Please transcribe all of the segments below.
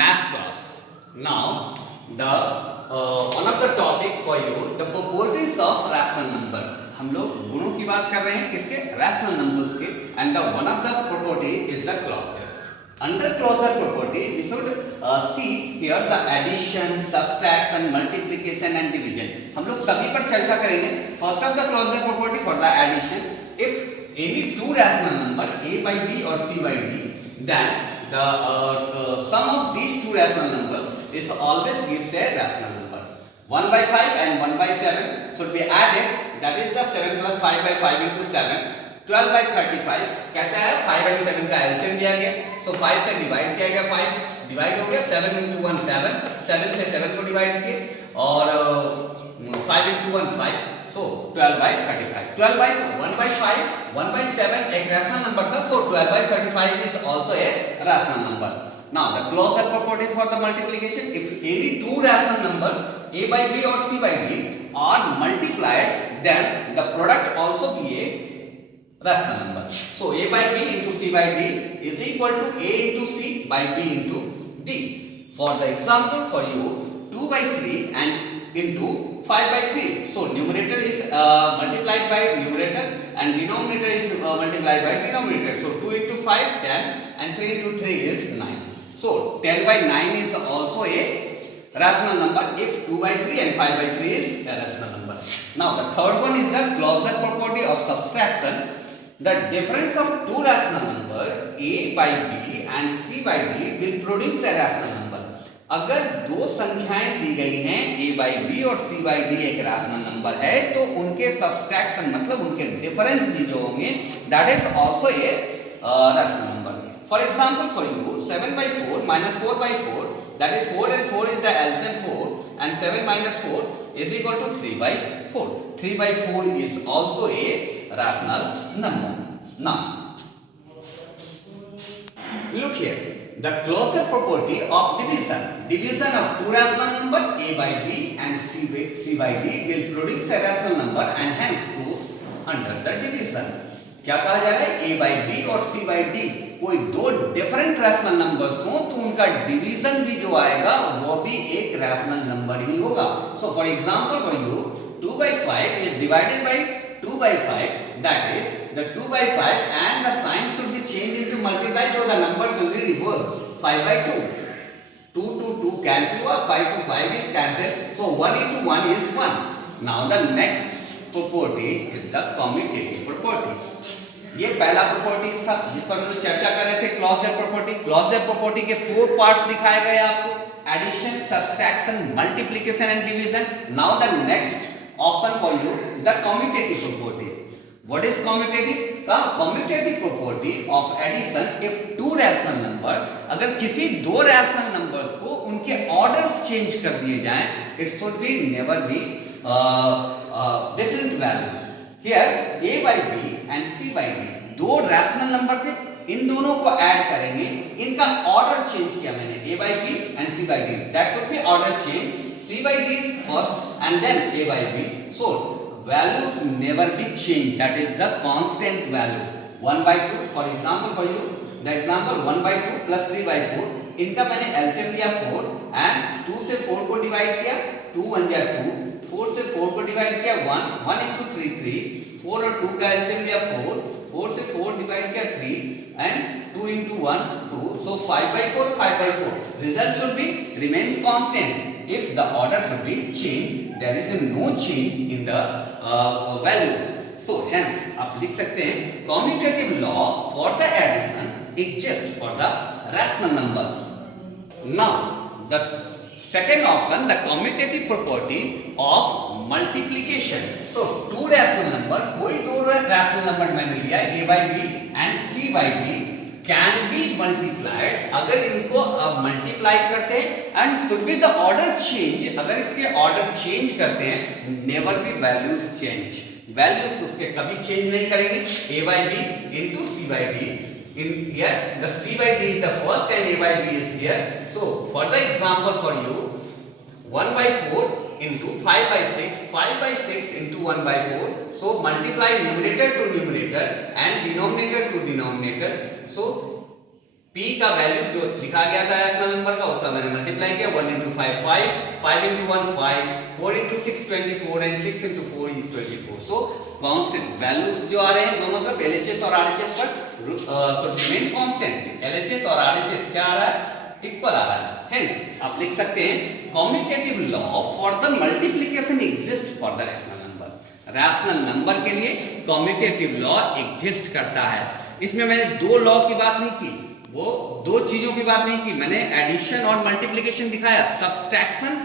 math class. Now, the one of the topic for you, the properties of rational number. हम लोग गुणों की बात कर रहे हैं किसके? rational numbers के. And the one of the property is the closure. Under closure property, we should see here the addition, subtraction, multiplication and division. हम लोग सभी पर चर्चा करेंगे. First of the closure property for the addition, if any two rational number a by b or c by d, then the sum of these two rational numbers is always gives a rational number. 1 by 5 and 1 by 7 should be added. That is the 7 plus 5 by 5 into 7. 12 by 35 कैसा है? 5 and 7 का LCM दिया गया. So 5 से divide किया गया. 5 divide हो गया. 7 into 1 7. 7 से 7 को डिवाइड किए और 5 into 1 5. So 12 by 35. 12 by 1 by 5, 1 by 7 एक rational number था. So 12 by 35 is also a rational number. Now the closure property for the multiplication. If any two rational numbers a by b or c by d are multiplied, then the product also be a rational number. So a by b into c by d is equal to a into c by b into d. For the example for you, 2 by 3 and into 5 by 3. So numerator is multiplied by numerator and denominator is multiplied by denominator. So 2 into 5 10 and 3 into 3 is 9. So 10 by 9 is also a rational number if 2 by 3 and 5 by 3 is a rational number. Now the third one is the closure property of subtraction. The difference of two rational number a by b and c by d will produce a rational number. अगर दो संख्याएं दी गई हैं a by b और c by d एक rational number है तो उनके subtraction मतलब उनके difference भी जो होंगे that is also a rational number. For example for you, 7 by 4 minus 4 by 4, that is 4 and 4 is the LCM 4 and 7 minus 4 is equal to 3 by 4. 3 by 4 is also a rational number. Now look here. The closure property of division. Division of two rational number a by b and c by d will produce a rational number and hence goes under the division. क्या कहा जा रहा है? a by b और c by d कोई दो different rational numbers हो तो उनका डिवीजन भी जो आएगा वो भी एक रैशनल नंबर ही होगा. So for example for you 2 by 5 is divided by 2 by 5, that is the 2 by 5 and the sign should be changed into multiply, so the numbers will be reversed. 5 by 2, 2 to 2 cancel हुआ, 5 to 5 is cancelled, so 1 into 1 is 1. Now the next property is the commutative properties. ये पहला properties था जिस पर हम लोग चर्चा कर रहे थे, क्लॉजर प्रॉपर्टी. क्लॉजर प्रॉपर्टी के 4 पार्ट्स दिखाए गए आपको: addition, subtraction, multiplication and division. Now the next option for you, the commutative property. What is commutative? का commutative property of addition if two rational number, अगर किसी दो रैशनल नंबर्स को उनके ऑर्डर्स चेंज कर दिए जाएं, it should be never be different values. Here a by b and c by d दो रैशनल नंबर थे, इन दोनों को ऐड करेंगे, इनका ऑर्डर चेंज किया मैंने, a by b and c by d. That should be order change. c by d is first and then a by b. So values never be changed. That is the constant value. 1 by 2 for example for you, the example 1 by 2 plus 3 by 4. इनका मैंने LCM लिया 4 and 2 से 4 को divide किया, 2 1 जा 2, 4 से 4 को divide किया 1, 1 into 3 3, 4 और 2 का एलसीएम लिया 4, 4 से 4 डिवाइड किया 3 and 2 into 1 2, so 5 by 4 5 by 4. Result should be remains constant. If the order should be changed, there is no change in the values. So hence आप लिख सकते हैं commutative law for the addition exists for the rational numbers. Now the second option, the commutative property of multiplication. So two rational number, कोई दो rational number मैंने लिया a by b and c by d can be multiplied. अगर इनको आप multiply करते हैं and should be the order change, अगर इसके order change करते हैं, never be values change. Values उसके कभी change नहीं करेंगे. a by b into c by d. In here the c by d is the first and a by b is here. So for the example for you, 1 by 4 into 5 by 6, 5 by 6 into 1 by 4. So multiply numerator to numerator and denominator to denominator. So p का value जो लिखा गया था rational number का, उसका मैंने multiply किया, 1 into 5 5, 5 into 1 5, 4 into 6 24 and 6 into 4 is 24. So constant values जो आ रहे हैं दोनों तरफ LHS और RHS पर शुड रिमेन कांस्टेंट। LHS और RHS क्या आ रहा है? इक्वल आ रहा है। Hence आप लिख सकते हैं commutative law for the multiplication exist for the rational number. Rational number के लिए कम्यूटेटिव लॉ एग्जिस्ट करता है। इसमें मैंने दो लॉ की बात नहीं की, वो दो चीजों की बात नहीं की, मैंने एडिशन और मल्टीप्लिकेशन दिखाया। सब्सट्रैक्शन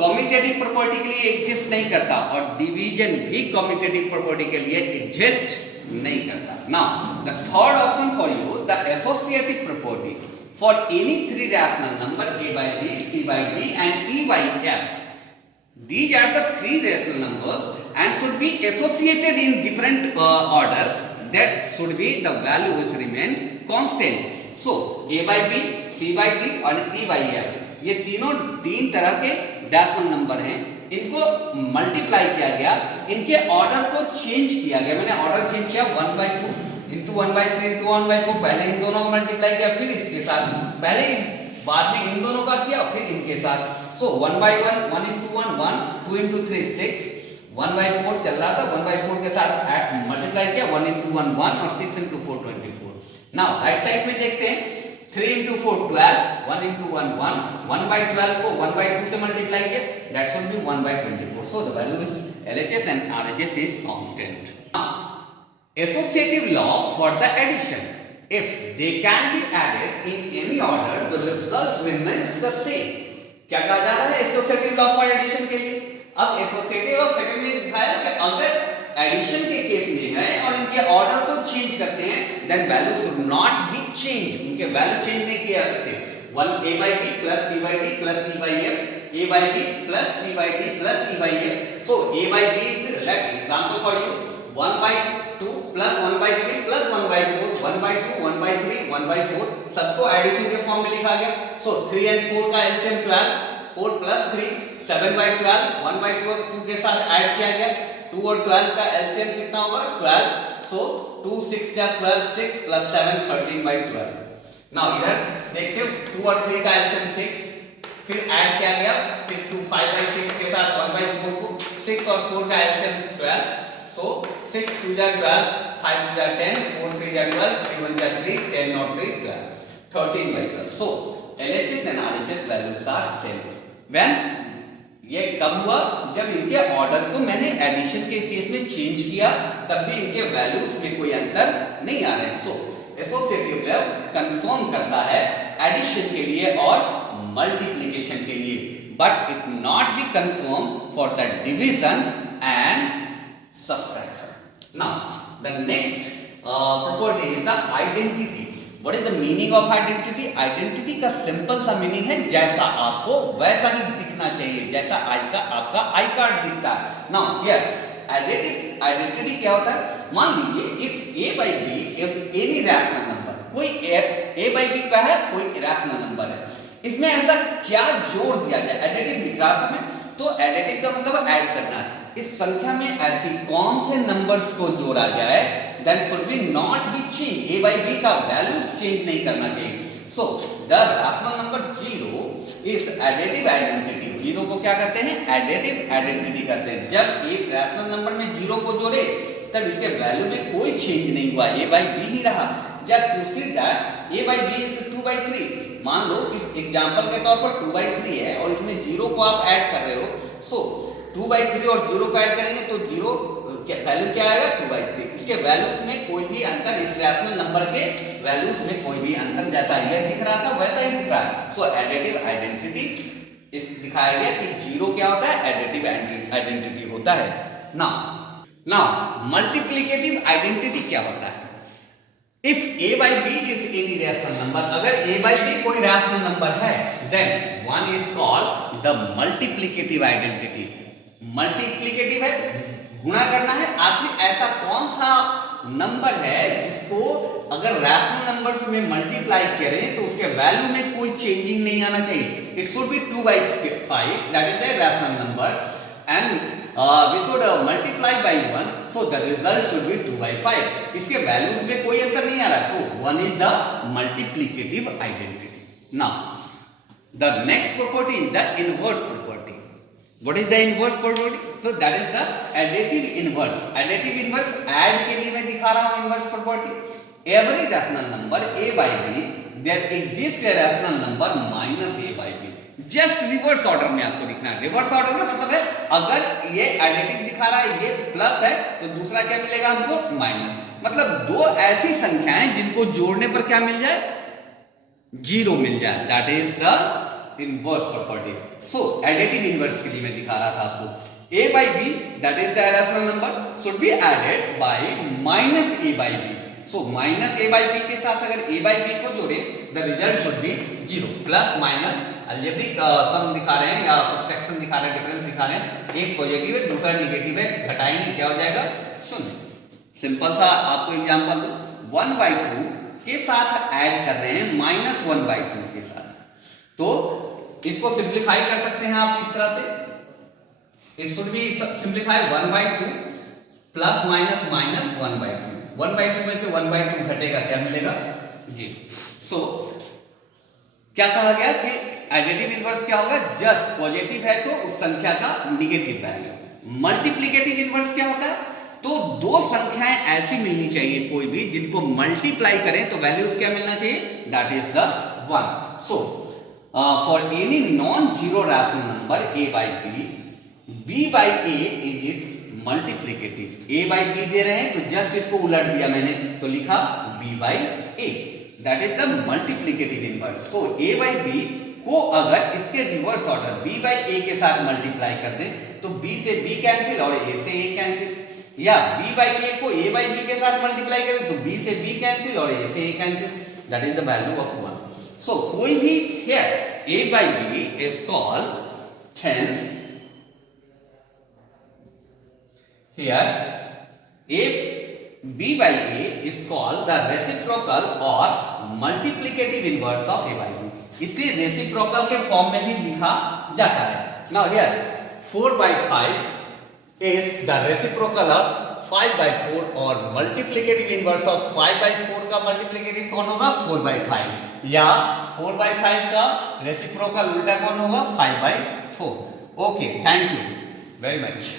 कम्यूटेटिव प्रॉपर्टी के लिए एग्जिस्ट नहीं करता और डिवीजन भी कम्यूटेटिव प्रॉपर्टी के लिए एग्जिस्ट नहीं करता। Now the third option for you, the associative property for any three rational number a by b, c by d and e by f. These are the three rational numbers and should be associated in different order. That should be the values remain constant. So a by b, c by d और e by f ये तीनों तीन तरह के rational number हैं। इनको multiply किया गया, इनके ऑर्डर को चेंज किया गया। मैंने ऑर्डर चेंज किया 1/2 into 1/3 into 1/4। पहले इन दोनों को मल्टीप्लाई किया, फिर इसके साथ, पहले बाद में इन दोनों का किया, फिर इनके साथ। सो 1/1, 1 into 1 1, 2 into 3 6, 1/4 चल रहा था, 1/4 के साथ मल्टीप्लाई किया, 1 into 1 1 और 6 into 4 24। नाउ राइट साइड में देखते हैं 3 into 4 12, 1 into 1 1, 1/12 को 1/2 से मल्टीप्लाई किया, that should be 1/24. So the value is LHS and RHS is constant. Now, associative law for the addition. If they can be added in any order, the result remains the same. क्या कहा जा रहा है associative law for addition के लिए? अब associative और second में दिखाया कि अगर एडिशन के केस में है और इनके ऑर्डर को चेंज करते हैं, then value should not be change. इनके वैल्यू चेंज नहीं किए जा सकते। 1 a by b plus c by d plus e by f, a by b plus c by d plus e by f. So a by b is like example for you, 1/2 plus 1/3 plus 1/4, 1/2 1/3 1/4 सबको addition के form में लिखा गया। So 3 and 4 का LCM 12, 4 plus 3 7/12, 1/2 2 के साथ add किया गया, 2 और 12 का एलसीएम कितना होगा 12। सो 2 6 12 6 plus 7 13/12। नाउ इधर देखते हो 2 और 3 का एलसीएम 6, फिर ऐड किया गया, फिर 2 5/6 के साथ 1/4 को 6 और 4 का एलसीएम 12। सो 6 2 12, 5 2 10, 4 3 12, 3 1 3, 10 और 3 12, 13/12। सो LHS and RHS values are same. When ये कब हुआ? जब इनके ऑर्डर को मैंने एडिशन के केस में चेंज किया, तब भी इनके वैल्यूज में कोई अंतर नहीं आ रहे। सो एसोसिएटिव लॉ कंफर्म करता है एडिशन के लिए और मल्टीप्लिकेशन के लिए, but it not be confirm for the division and subtraction. Now the next property is the identity. What is the meaning of identity? Identity का सिंपल सा मीनिंग है जैसा आप हो वैसा ही दिखना चाहिए, जैसा आपका आई कार्ड दिखता है। Now here आइडेंटिटी क्या होता है? मान लीजिए if a by b is any rational number, कोई a by b का है, कोई rational number है, इसमें ऐसा क्या जोड़ दिया जाए? एडिटिव लिख रहा था मैं, तो एडिटिव का मतलब ऐड करना है। इस संख्या में ऐसी कौन से नंबर्स को जोड़ा गया है that should be not be changed, a by b का वैल्यूज चेंज नहीं करना चाहिए। So the rational number 0 is additive identity. 0 को क्या कहते हैं? एडिटिव आइडेंटिटी कहते हैं। जब एक रैशनल नंबर में 0 को जोड़े तब इसके वैल्यू में कोई चेंज नहीं हुआ, a by b ही रहा। Just to see that a by b is 2/3। मान लो कि एग्जांपल के तौर पर 2/3 है और इसमें 0 को आप ऐड कर रहे हो। सो 2/3 और 0 को ऐड करेंगे तो 0 वैल्यू क्या आएगा? 2/3। इसके वैल्यूज में कोई भी अंतर, इस रैशनल नंबर के वैल्यूज में कोई भी अंतर, जैसा ये दिख रहा था वैसा ही दिख रहा है। सो एडिटिव आइडेंटिटी इस दिखाया गया कि 0 क्या होता है? एडिटिव आइडेंटिटी होता है। नाउ मल्टीप्लिकेटिव आइडेंटिटी क्या होता है? If a by b is any rational number, अगर a by b कोई rational number है, then one is called the multiplicative identity। Multiplicative है, गुणा करना है। आखिर ऐसा कौन सा नंबर है जिसको अगर रैशनल नंबर्स में मल्टीप्लाई करें तो उसके वैल्यू में कोई चेंजिंग नहीं आना चाहिए? It should be 2/5, that is a rational number, and we should multiply by 1, so the result should be 2/5। इसके वैल्यूज में कोई अंतर नहीं आ रहा, so 1 is the multiplicative identity. Now the next property is the inverse property. What is the inverse property? तो that is the additive inverse. Additive inverse add के लिए मैं दिखा रहा हूं inverse property. Every rational number a by b there exist a rational number minus a by b। Just reverse order में आपको दिखना है। रिवर्स ऑर्डर का मतलब है अगर ये एडिटिव दिखा रहा है, ये प्लस है, तो दूसरा क्या मिलेगा हमको? माइनस। मतलब दो ऐसी संख्याएं जिनको जोड़ने पर क्या मिल जाए? जीरो मिल जाए। That is the inverse property. So additive inverse के लिए मैं दिखा रहा था आपको a by b that is the rational number should be added by minus a by b। So minus a by b के साथ अगर a by b को जोड़े the result should be zero. Plus minus algebraic sum दिखा रहे हैं या subtraction दिखा रहे हैं, डिफरेंस दिखा रहे हैं, एक पॉजिटिव है दूसरा निगेटिव है, घटाएंगे क्या हो जाएगा? शून्य। सिंपल सा आपको एग्जांपल दो, 1/2 के साथ ऐड कर रहे हैं -1/2 के साथ, तो इसको सिंप्लीफाई कर सकते हैं आप इस तरह से। It should B simplify 1/2 plus minus minus 1/2। 1/2 में से 1/2 घटेगा, क्या मिलेगा? जी। सो क्या कहा गया कि एडिटिव इनवर्स क्या होगा? जस्ट पॉजिटिव है तो उस संख्या का निगेटिव वैल्यू। मल्टीप्लिकेटिव इनवर्स क्या होता है? तो दो संख्याएं ऐसी मिलनी चाहिए कोई भी जिनको मल्टीप्लाई करें तो वैल्यूज क्या मिलना चाहिए? That is the 1। So for any non zero rational number a by b, b by a is it's multiplicative. a by b दे रहे हैं तो जस्ट इसको उलट दिया मैंने, तो लिखा b by a। That is the multiplicative inverse. So a by b को अगर इसके reverse order b by a के साथ मल्टीप्लाई कर दें तो b से b कैंसिल और a से a कैंसिल, या b by a को a by b के साथ मल्टीप्लाई करें तो b से b कैंसिल और a से a cancel. That is the value of 1। सो कोई भी here a by b is called, hence here b by a is called the reciprocal or multiplicative inverse of a by b। इसलिए reciprocal के form में भी लिखा जाता है। Now here 4/5 is the reciprocal of 5/4 और multiplicative inverse of 5/4 का multiplicative कौन होगा? 4/5। या 4/5 का रेसिप्रोकल उल्टा कौन होगा? 5/4। Okay, thank you very much.